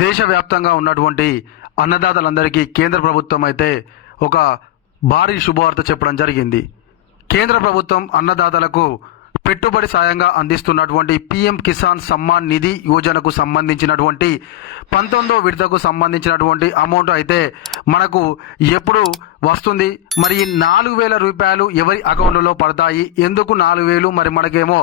దేశవ్యాప్తంగా ఉన్నటువంటి అన్నదాతలందరికీ కేంద్ర ప్రభుత్వం అయితే ఒక భారీ శుభవార్త చెప్పడం జరిగింది. కేంద్ర ప్రభుత్వం అన్నదాతలకు పెట్టుబడి సాయంగా అందిస్తున్నటువంటి పీఎం కిసాన్ సమ్మాన్ నిధి యోజనకు సంబంధించినటువంటి 19వ విడతకు సంబంధించినటువంటి అమౌంట్ అయితే మనకు ఎప్పుడు వస్తుంది, మరి 4,000 రూపాయలు ఎవరి అకౌంట్లో పడతాయి, ఎందుకు 4,000, మరి మనకేమో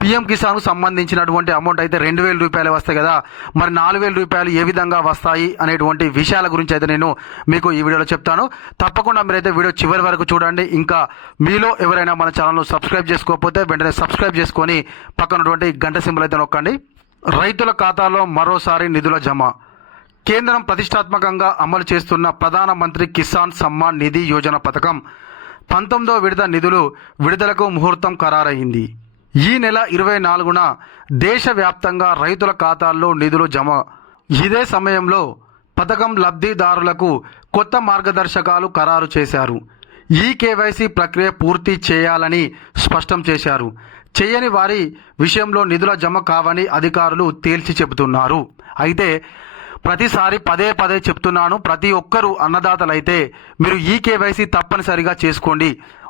పీఎం కిసాన్కు సంబంధించినటువంటి అమౌంట్ అయితే 2,000 రూపాయలు వస్తాయి కదా, మరి 4,000 రూపాయలు ఏ విధంగా వస్తాయి అనేటువంటి విషయాల గురించి అయితే నేను మీకు ఈ వీడియోలో చెప్తాను. తప్పకుండా మీరైతే వీడియో చివరి వరకు చూడండి. ఇంకా మీలో ఎవరైనా మన ఛానల్ను సబ్స్క్రైబ్ చేసుకోకపోతే వెంటనే సబ్స్క్రైబ్ చేసుకొని పక్కనటువంటి గంట సింబల్ అయితే నొక్కండి. రైతుల ఖాతాలో మరోసారి నిధుల జమ. కేంద్రం ప్రతిష్టాత్మకంగా అమలు చేస్తున్న ప్రధానమంత్రి కిసాన్ సమ్మాన్ నిధి యోజన పథకం 19వ విడత నిధులు విడుదలకు ముహూర్తం ఖరారయింది. ఈ నెల 24న దేశవ్యాప్తంగా రైతుల ఖాతాల్లో నిధులు జమ. ఇదే సమయంలో పథకం లబ్ధిదారులకు కొత్త మార్గదర్శకాలు ఖరారు చేశారు. ఈ కేవైసీ ప్రక్రియ పూర్తి చేయాలని స్పష్టం చేశారు. చేయని వారి విషయంలో నిధుల జమ కావని అధికారులు తేల్చి చెబుతున్నారు. అయితే ప్రతిసారి పదే పదే చెప్తున్నాను, ప్రతి ఒక్కరూ అన్నదాతలైతే మీరు ఈ కేవైసీ తప్పనిసరిగా చేసుకోండి.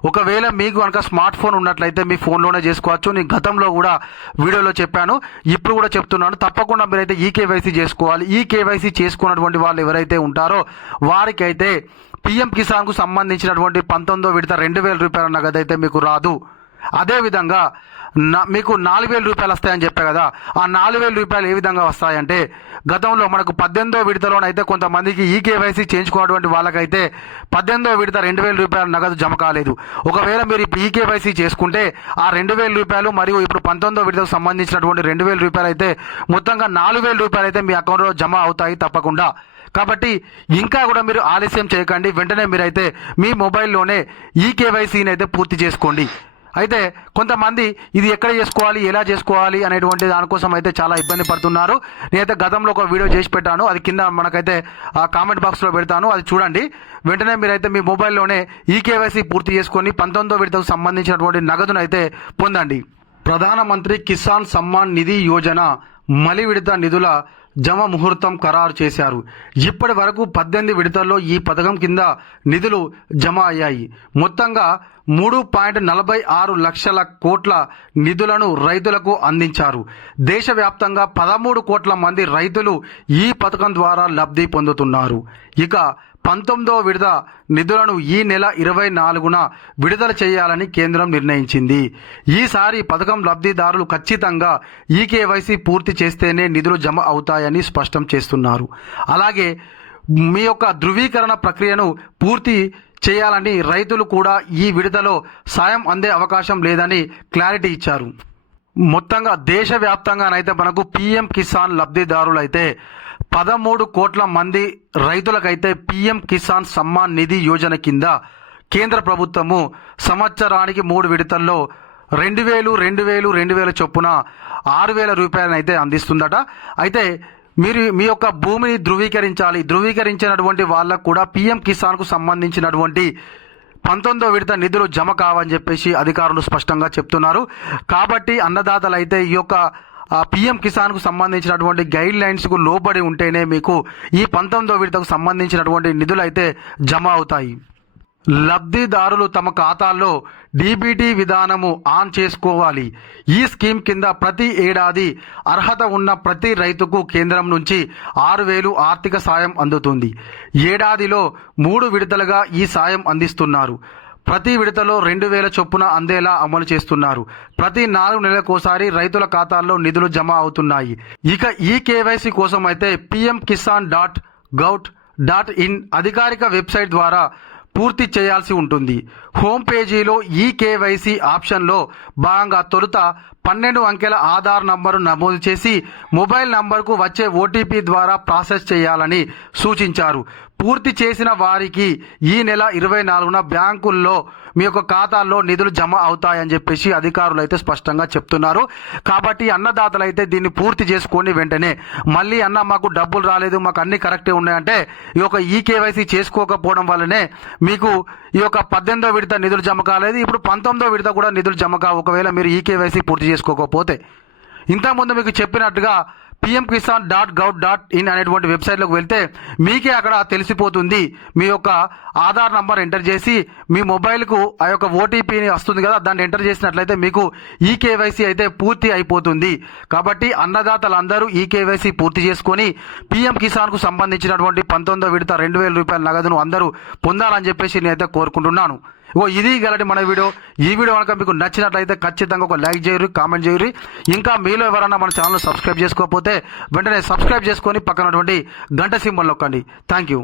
ఒకవేళ మీకు కనుక స్మార్ట్ ఫోన్ ఉన్నట్లయితే మీ ఫోన్లోనే చేసుకోవచ్చు. నేను గతంలో కూడా వీడియోలో చెప్పాను, ఇప్పుడు కూడా చెప్తున్నాను, తప్పకుండా మీరైతే ఈ కేవైసీ చేసుకోవాలి. ఈ కేవైసీ చేసుకున్నటువంటి వాళ్ళు ఎవరైతే ఉంటారో వారికైతే పీఎం కిసాన్కు సంబంధించినటువంటి 19వ విడత 2,000 రూపాయల నగదు అయితే మీకు రాదు. అదేవిధంగా మీకు 4,000 రూపాయలు వస్తాయని చెప్పే కదా, ఆ 4,000 రూపాయలు ఏ విధంగా వస్తాయంటే గతంలో మనకు 18వ విడతలోనైతే కొంతమందికి ఈ కేవైసీ చేయించుకున్నటువంటి వాళ్ళకైతే 18వ విడత 2,000 రూపాయల నగదు జమ కాలేదు. ఒకవేళ మీరు ఈ కేవైసీ చేసుకుంటే ఆ 2,000 రూపాయలు మరియు ఇప్పుడు 19వ విడతకు సంబంధించినటువంటి 2,000 రూపాయలు అయితే మొత్తంగా 4,000 రూపాయలు అయితే మీ అకౌంట్లో జమ అవుతాయి తప్పకుండా. కాబట్టి ఇంకా కూడా మీరు ఆలస్యం చేయకండి, వెంటనే మీరైతే మీ మొబైల్లోనే ఈ కేవైసీని అయితే పూర్తి చేసుకోండి. అయితే కొంతమంది ఇది ఎక్కడ చేసుకోవాలి, ఎలా చేసుకోవాలి అనేటువంటి దానికోసం అయితే చాలా ఇబ్బంది పడుతున్నారు. నేనైతే గతంలో ఒక వీడియో చేసి పెట్టాను, అది కింద మనకైతే ఆ కామెంట్ బాక్స్లో పెడతాను, అది చూడండి. వెంటనే మీరైతే మీ మొబైల్లోనే ఈ కేవైసీ పూర్తి చేసుకొని 19వ విడతకు సంబంధించినటువంటి నగదును అయితే పొందండి. ప్రధానమంత్రి కిసాన్ సమ్మాన్ నిధి యోజన మలి విడత నిధుల జమ ముహూర్తం ఖరారు చేశారు. ఇప్పటి వరకు 18 విడతల్లో ఈ పథకం కింద నిధులు జమ అయ్యాయి. మొత్తంగా 3.46 లక్షల కోట్ల నిధులను రైతులకు అందించారు. దేశవ్యాప్తంగా 13 కోట్ల మంది రైతులు ఈ పథకం ద్వారా లబ్ధి పొందుతున్నారు. ఇక 19వ విడత నిధులను ఈ నెల 24న విడుదల చేయాలని కేంద్రం నిర్ణయించింది. ఈసారి పథకం లబ్ధిదారులు ఖచ్చితంగా ఈ కేవైసీ పూర్తి చేస్తేనే నిధులు జమ అవుతాయని స్పష్టం చేస్తున్నారు. అలాగే మీ యొక్క ధృవీకరణ ప్రక్రియను పూర్తి చేయాలని రైతులు కూడా ఈ విడతలో సాయం అందే అవకాశం లేదని క్లారిటీ ఇచ్చారు. మొత్తంగా దేశవ్యాప్తంగానైతే మనకు పీఎం కిసాన్ లబ్ధిదారులైతే 13 కోట్ల మంది రైతులకైతే పీఎం కిసాన్ సమ్మాన్ నిధి యోజన కింద కేంద్ర ప్రభుత్వము సంవత్సరానికి 3 విడతల్లో 2,000, 2,000, 2,000 చొప్పున 6,000 రూపాయలను అయితే అందిస్తుందట. అయితే మీరు మీ యొక్క భూమిని ధృవీకరించాలి. ధృవీకరించినటువంటి వాళ్ళకు కూడా పీఎం కిసాన్కు సంబంధించినటువంటి 19వ విడత నిధులు జమ కావని చెప్పేసి అధికారులు స్పష్టంగా చెప్తున్నారు. కాబట్టి అన్నదాతలు అయితే ఈ యొక్క పీఎం కిసాన్కు సంబంధించినటువంటి గైడ్ లైన్స్కు లోబడి ఉంటేనే మీకు ఈ 19వ విడతకు సంబంధించినటువంటి నిధులు అయితే జమ అవుతాయి. లబ్ధిదారులు తమ ఖాతాల్లో డీబీటీ విధానము ఆన్ చేసుకోవాలి. ఈ స్కీమ్ కింద ప్రతి ఏడాది అర్హత ఉన్న ప్రతి రైతుకు కేంద్రం నుంచి 6,000 ఆర్థిక సాయం అందుతుంది. ఏడాదిలో 3 విడతలుగా ఈ సాయం అందిస్తున్నారు. ప్రతి విడతలో 2,000 చొప్పున అందేలా అమలు చేస్తున్నారు. ప్రతి 4 నెలలకోసారి రైతుల ఖాతాల్లో నిధులు జమ అవుతున్నాయి. ఇక ఈ కేవైసీ కోసం అయితే pmkisan.gov.in అధికారిక వెబ్సైట్ ద్వారా పూర్తి చేయాల్సి ఉంటుంది. హోమ్ పేజీలో ఈ కేవైసీ ఆప్షన్లో భాగంగా తొలుత 12 అంకెల ఆధార్ నంబరు నమోదు చేసి మొబైల్ నంబర్కు వచ్చే ఓటీపీ ద్వారా ప్రాసెస్ చేయాలని సూచించారు. పూర్తి చేసిన వారికి ఈ నెల 24న బ్యాంకుల్లో మీ యొక్క ఖాతాల్లో నిధులు జమ అవుతాయని చెప్పేసి అధికారులు అయితే స్పష్టంగా చెప్తున్నారు. కాబట్టి అన్నదాతలు అయితే దీన్ని పూర్తి చేసుకొని వెంటనే మళ్ళీ అన్న మాకు డబ్బులు రాలేదు, మాకు అన్ని కరెక్టే ఉన్నాయంటే ఈ యొక్క ఈ కేవైసీ చేసుకోకపోవడం వల్లనే మీకు ఈ యొక్క 18వ విడత నిధులు జమ కాలేదు. ఇప్పుడు 19వ విడత కూడా నిధులు జమ కావు ఒకవేళ మీరు ఈ కేవైసీ పూర్తి చేసుకోకపోతే. ఇంతకుముందు మీకు చెప్పినట్టుగా pmkisan.gov.in అనేటువంటి వెబ్సైట్లోకి వెళ్తే మీకే అక్కడ తెలిసిపోతుంది. మీ యొక్క ఆధార్ నంబర్ ఎంటర్ చేసి మీ మొబైల్కు ఆ యొక్క ఓటీపీని వస్తుంది కదా, దాన్ని ఎంటర్ చేసినట్లయితే మీకు ఈ కేవైసీ అయితే పూర్తి అయిపోతుంది. కాబట్టి అన్నదాతలందరూ ఈ కేవైసీ పూర్తి చేసుకొని పీఎం కిసాన్కు సంబంధించినటువంటి 19వ విడత 2,000 రూపాయల నగదును అందరూ పొందాలని చెప్పేసి నేనైతే కోరుకుంటున్నాను. ఇది గలటి మన వీడియో. ఈ వీడియో కనుక మీకు నచ్చినట్లయితే ఖచ్చితంగా ఒక లైక్ చేయరు, కామెంట్ చేయరు. ఇంకా మీలో ఎవరైనా మన ఛానల్ సబ్స్క్రైబ్ చేసుకోకపోతే వెంటనే సబ్స్క్రైబ్ చేసుకొని పక్కనటువంటి గంట సింబల్ నొక్కండి. Thank you.